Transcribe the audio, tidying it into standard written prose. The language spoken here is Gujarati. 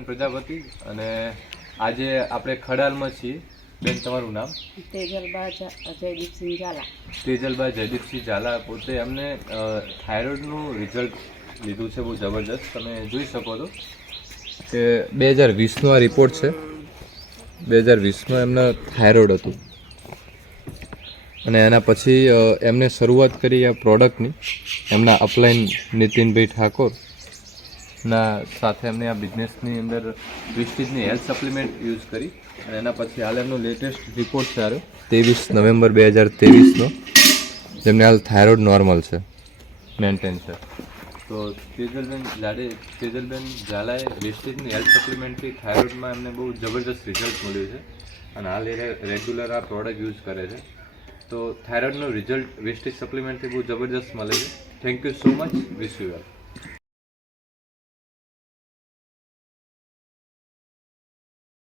પ્રજાપતિ અને આજે આપણે ખડાલમાં છીએ. બેન, તમારું નામ? તેજલબા જયદીપસિંહ ઝાલા. તેજલબા જયદીપસિંહ ઝાલા. પોતે એમને થાઇરોઇડનું રિઝલ્ટ લીધું છે, બહુ જબરજસ્ત. તમે જોઈ શકો છો કે 2020નો આ રિપોર્ટ છે. 2020માં એમને થાઇરોઇડ હતું અને એના પછી એમને શરૂઆત કરી આ પ્રોડક્ટની. એમના અપલાઈન નીતિનભાઈ ઠાકોર ના સાથે એમને આ બિઝનેસની અંદર વિસ્ટીજની હેલ્થ સપ્લિમેન્ટ યુઝ કરી અને એના પછી હાલ એમનો લેટેસ્ટ રિપોર્ટ છે 23 નવેમ્બર 2023નો, જેમને હાલ થાઇરોઇડ નોર્મલ છે, મેન્ટેન છે. તો તેજલબેન ઝાલાએ વેસ્ટેજની હેલ્થ સપ્લિમેન્ટથી થાઇરોઇડમાં એમને બહુ જબરદસ્ત રિઝલ્ટ મળ્યું છે અને હાલ એ રેગ્યુલર આ પ્રોડક્ટ યુઝ કરે છે. તો થાઇરોઇડનું રિઝલ્ટ વેસ્ટેજ સપ્લિમેન્ટથી બહુ જબરદસ્ત મળે છે. Thank you so much. Wish you well.